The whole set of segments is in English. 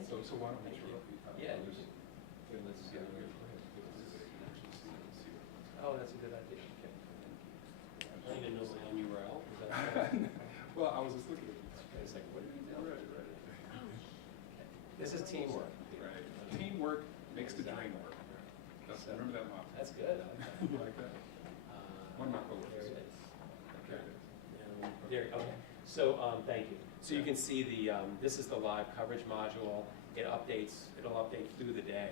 Thank So, you. so why don't we Thank show you. up? Yeah, Let's you yeah, let's Yeah. go ahead. Oh, that's a good idea. Okay. I don't even know my own URL. Is that Well, I was just looking at it. it's like, what did you do? Right. This is teamwork. Right. Teamwork makes the dream work. That's, remember that motto. That's good. I like that. You like that? One of my coworkers. There it is. There it is. There, okay. So, thank you. So you can see the, this is the live coverage module. It updates, it'll update through the day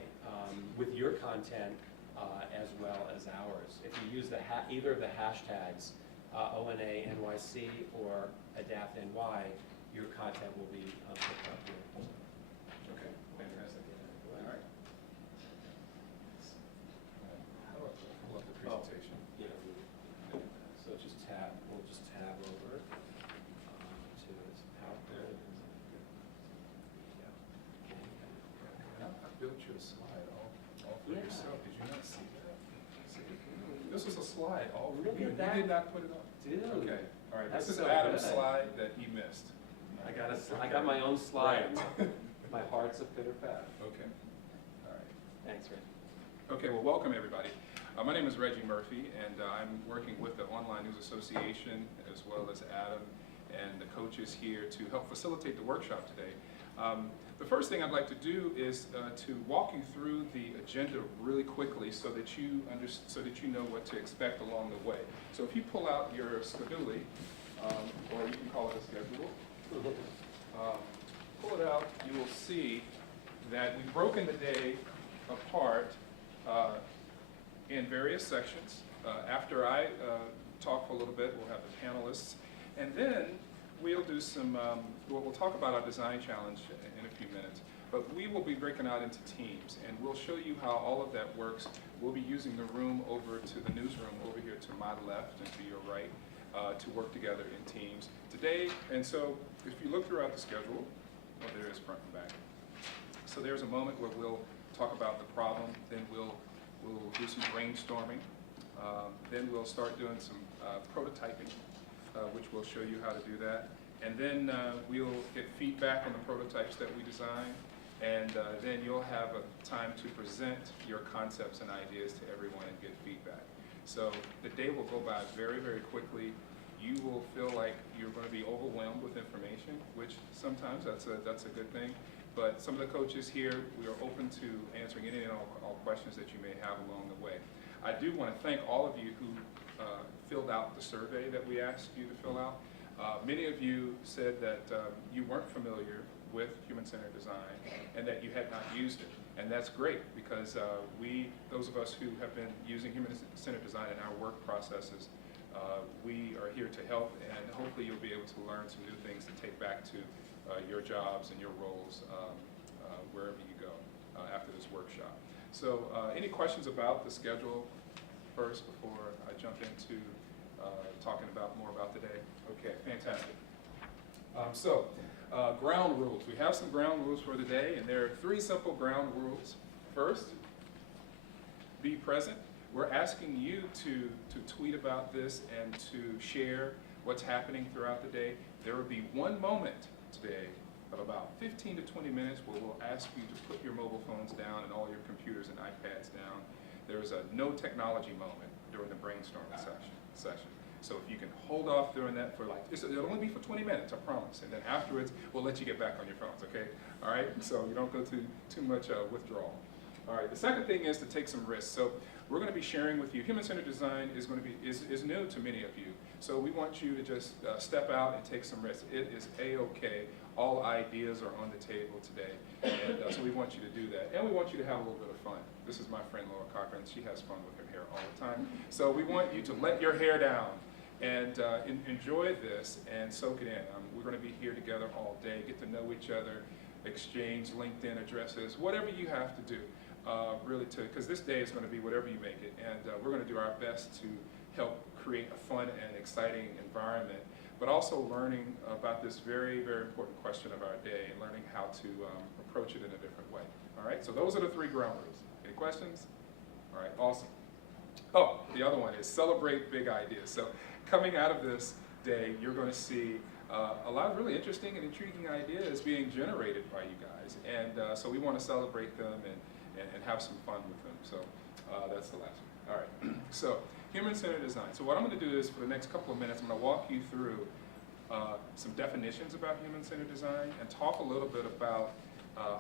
with your content as well as ours. If you use the either of the hashtags, ONA NYC or ADAPT NY, your content will be picked up here. Okay, fantastic. All right. How do I pull up the presentation? Yeah. So just tab, we'll just tab over to this PowerPoint. I built you a slide all for Yeah. yourself. Did you not see that? See? This was a slide all for Look you. at that. You did not put it up. Dude. Okay, all right. That's This is so Adam's good. slide that he missed. I got my own slide. Right. My heart's a pitter pat. Okay, all right. Thanks, Rick. Okay, well, welcome everybody. My name is Reggie Murphy, and I'm working with the Online News Association as well as Adam and the coaches here to help facilitate the workshop today. The first thing I'd like to do is to walk you through the agenda really quickly so that you know what to expect along the way. So if you pull out your schedule, or you can call it a schedule, pull it out, you will see that we've broken the day apart in various sections. After I talk for a little bit, we'll have the panelists, and then we'll do some, we'll talk about our design challenge in a few minutes, but we will be breaking out into teams, and we'll show you how all of that works. We'll be using the room over to the newsroom over here to my left and to your right to work together in teams today. And so if you look throughout the schedule, well, there is front and back. So there's a moment where we'll talk about the problem, then we'll do some brainstorming, then we'll start doing some prototyping, which will show you how to do that. And then we'll get feedback on the prototypes that we design, and then you'll have a time to present your concepts and ideas to everyone and get feedback. So the day will go by very, very quickly. You will feel like you're going to be overwhelmed with information, which sometimes that's a good thing. But some of the coaches here, we are open to answering any and all questions that you may have along the way. I do want to thank all of you who filled out the survey that we asked you to fill out. Many of you said that you weren't familiar with human-centered design and that you had not used it. And that's great because those of us who have been using human-centered design in our work processes, we are here to help, and hopefully you'll be able to learn some new things to take back to your jobs and your roles wherever you go after this workshop. So any questions about the schedule first before I jump into talking about more about today? Okay, fantastic. Ground rules. We have some ground rules for the day, and there are 3 simple ground rules. First, be present. We're asking you to tweet about this and to share what's happening throughout the day. There will be one moment today of about 15 to 20 minutes where we'll ask you to put your mobile phones down and all your computers and iPads down. There's a no technology moment during the brainstorming session. So if you can hold off during that for it'll only be for 20 minutes, I promise. And then afterwards, we'll let you get back on your phones, okay? All right, so you don't go too much withdrawal. All right, the second thing is to take some risks. So we're going to be sharing with you, human-centered design is new to many of you. So we want you to just step out and take some risks. It is A-okay. All ideas are on the table today. And so we want you to do that. And we want you to have a little bit of fun. This is my friend Laura Cochran. She has fun with her hair all the time. So we want you to let your hair down and enjoy this and soak it in. We're going to be here together all day, get to know each other, exchange LinkedIn addresses, whatever you have to do. Really because this day is going to be whatever you make it, and we're going to do our best to help create a fun and exciting environment, but also learning about this very, very important question of our day and learning how to approach it in a different way. All right, so those are the 3 ground rules. Any questions? All right, awesome. Oh, the other one is celebrate big ideas. So coming out of this day, you're going to see a lot of really interesting and intriguing ideas being generated by you guys. And so we want to celebrate them and have some fun with them. So that's the last one. All right. So human-centered design. So what I'm going to do is for the next couple of minutes, I'm going to walk you through some definitions about human-centered design and talk a little bit about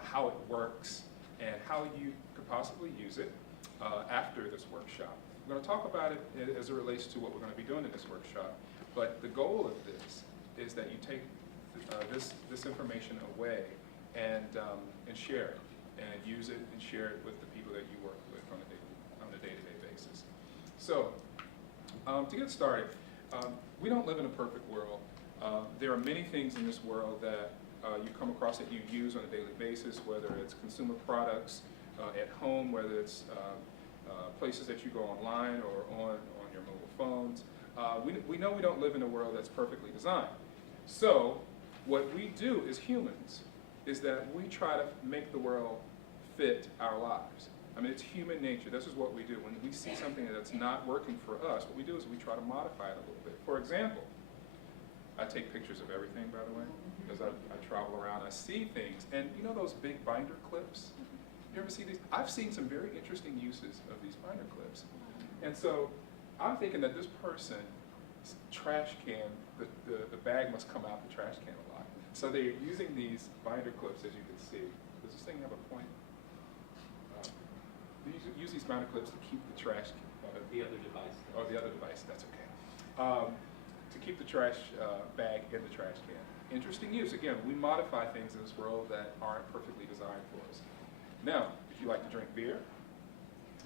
how it works and how you could possibly use it after this workshop. We're going to talk about it as it relates to what we're going to be doing in this workshop, but the goal of this is that you take this information away and share it, and use it and share it with the people that you work with on a day-to-day basis. So, to get started, we don't live in a perfect world. There are many things in this world that you come across that you use on a daily basis, whether it's consumer products at home, whether it's places that you go online or on your mobile phones. We know we don't live in a world that's perfectly designed. So what we do as humans is that we try to make the world fit our lives. I mean, it's human nature. This is what we do. When we see something that's not working for us, what we do is we try to modify it a little bit. For example, I take pictures of everything, by the way, because I travel around, I see things, and you know those big binder clips? You ever see these? I've seen some very interesting uses of these binder clips. And so I'm thinking that this person's trash can, the bag must come out the trash can a lot. So they're using these binder clips, as you can see. Does this thing have a point? They use these binder clips to keep the trash can. The other device. Oh, the other device, that's okay. To keep the trash bag in the trash can. Interesting use. Again, we modify things in this world that aren't perfectly designed for us. Now, if you like to drink beer,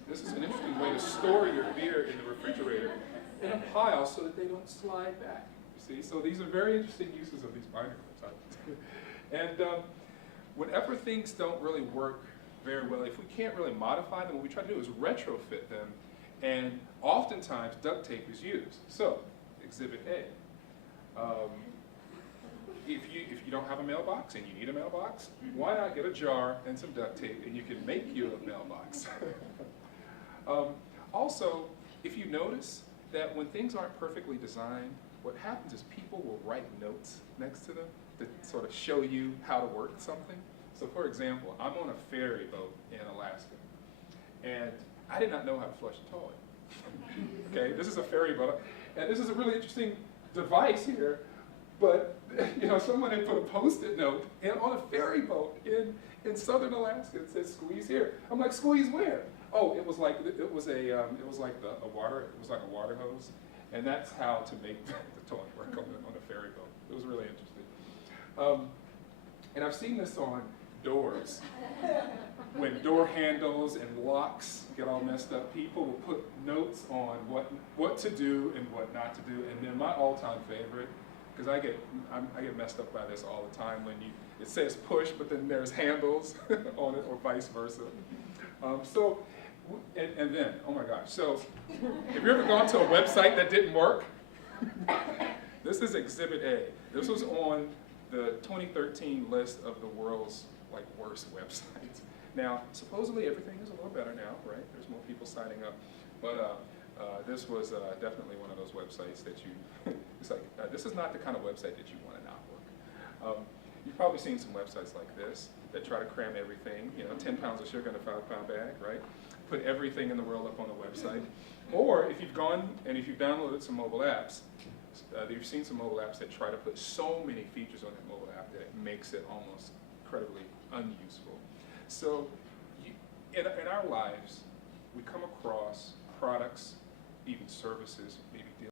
this is an interesting way to store your beer in the refrigerator in a pile so that they don't slide back. You see, so these are very interesting uses of these binder clips. And whenever things don't really work very well, if we can't really modify them, what we try to do is retrofit them, and oftentimes duct tape is used. So, Exhibit A. If you don't have a mailbox and you need a mailbox, why not get a jar and some duct tape and you can make you a mailbox. Also, if you notice that when things aren't perfectly designed, what happens is people will write notes next to them to sort of show you how to work something. So for example, I'm on a ferry boat in Alaska, and I did not know how to flush a toilet. Okay, this is a ferry boat, and this is a really interesting device here, but you know, someone had put a Post-it note on a ferry boat in southern Alaska. It says "squeeze here." I'm like, "Squeeze where?" Oh, it was like a water hose, and that's how to make the toilet work on a ferry boat. It was really interesting. And I've seen this on doors. When door handles and locks get all messed up, people will put notes on what to do and what not to do. And then my all-time favorite, because I get messed up by this all the time, when it says push, but then there's handles on it, or vice versa. And then, oh my gosh, so have you ever gone to a website that didn't work? This is Exhibit A. This was on the 2013 list of the world's worst websites. Now, supposedly everything is a little better now, right? There's more people signing up, but this was definitely one of those websites that it's like, this is not the kind of website that you want to not work. You've probably seen some websites like this that try to cram everything, 10 pounds of sugar in a 5-pound bag, right? Put everything in the world up on the website. Or if you've gone and if you've downloaded some mobile apps, you've seen some mobile apps that try to put so many features on that mobile app that it makes it almost incredibly unuseful. So in our lives, we come across products, even services, maybe deals.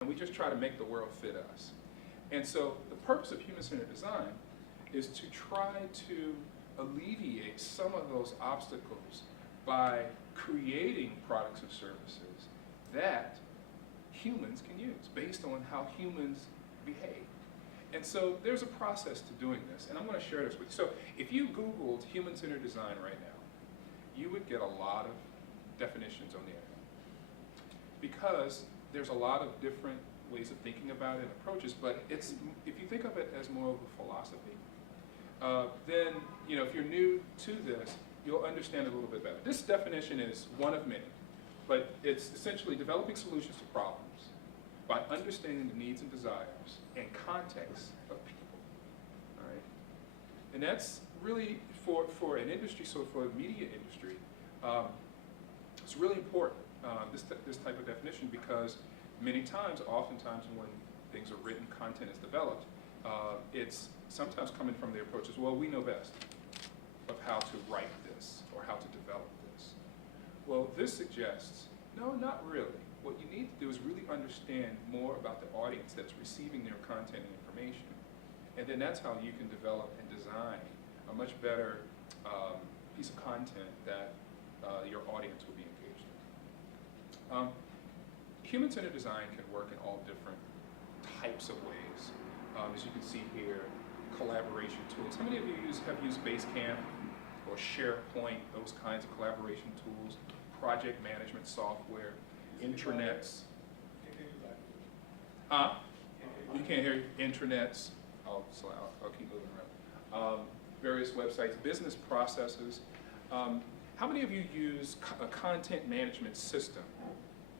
And we just try to make the world fit us. And so the purpose of human-centered design is to try to alleviate some of those obstacles by creating products and services that humans can use based on how humans behave. And so there's a process to doing this, and I'm going to share this with you. So if you Googled human-centered design right now, you would get a lot of definitions on the internet, because there's a lot of different ways of thinking about it and approaches, but it's, if you think of it as more of a philosophy, then, you know, if you're new to this, you'll understand it a little bit better. This definition is one of many, but it's essentially developing solutions to problems by understanding the needs and desires and context of people, all right? And that's really, for an industry, so for the media industry, it's really important, this type of definition, because many times, oftentimes when things are written, content is developed, it's sometimes coming from the approach as, well, we know best of how to write this or how to develop this. Well, this suggests, no, not really. What you need to do is really understand more about the audience that's receiving their content and information. And then that's how you can develop and design a much better piece of content that your audience will be engaged in. Human-centered design can work in all different types of ways. As you can see here, collaboration tools. How many of you have used Basecamp or SharePoint, those kinds of collaboration tools, project management software, intranets? You can't hear intranets? Oh, so I'll keep moving around. Various websites, business processes. How many of you use a content management system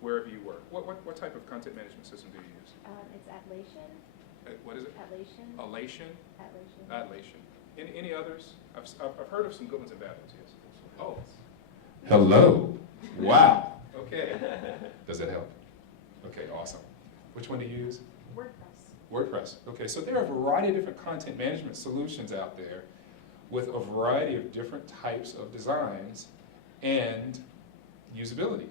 wherever you work? What type of content management system do you use? It's Atlassian. What is it? Atlassian. Alation? Atlassian. Atlassian. Any others? I've heard of some good ones and bad ones, yes. Oh. Hello. Wow. Okay. Does that help? Okay, awesome. Which one do you use? WordPress. WordPress. Okay, so there are a variety of different content management solutions out there with a variety of different types of designs and usability.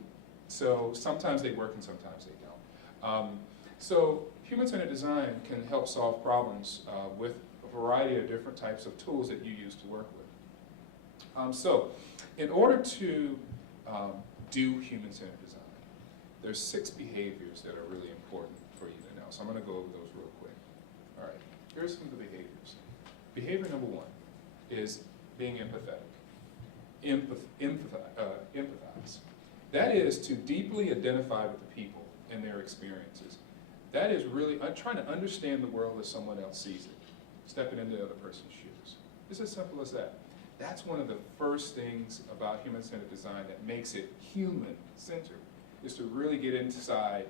So sometimes they work and sometimes they don't. So human-centered design can help solve problems with a variety of different types of tools that you use to work with. So in order to do human-centered design, there's 6 behaviors that are really important for you to know. So I'm going to go over those real quick. All right, here's some of the behaviors. Behavior number 1 is being empathetic. Empathize. That is to deeply identify with the people and their experiences. That is really trying to understand the world as someone else sees it, stepping into the other person's shoes. It's as simple as that. That's one of the first things about human-centered design that makes it human-centered, is to really get inside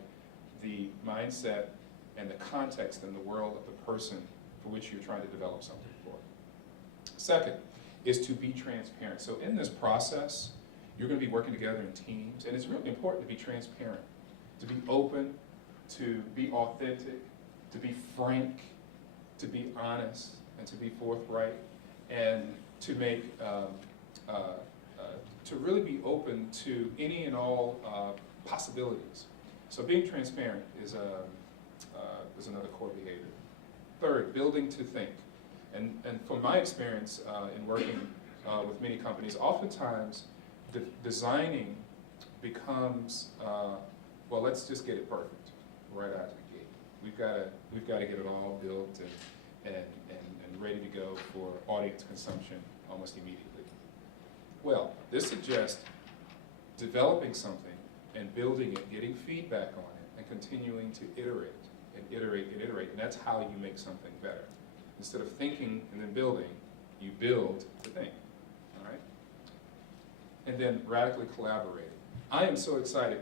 the mindset and the context and the world of the person for which you're trying to develop something for. Second is to be transparent. So in this process, you're going to be working together in teams, and it's really important to be transparent, to be open, to be authentic, to be frank, to be honest, and to be forthright, and to make, to really be open to any and all possibilities. So being transparent is another core behavior. Third, building to think. And from my experience in working with many companies, oftentimes designing becomes, well, let's just get it perfect right out of the gate. We've got to get it all built and ready to go for audience consumption almost immediately. Well, this suggests developing something and building it, getting feedback on it, and continuing to iterate and iterate and iterate. And that's how you make something better. Instead of thinking and then building, you build to think, all right? And then radically collaborating. I am so excited.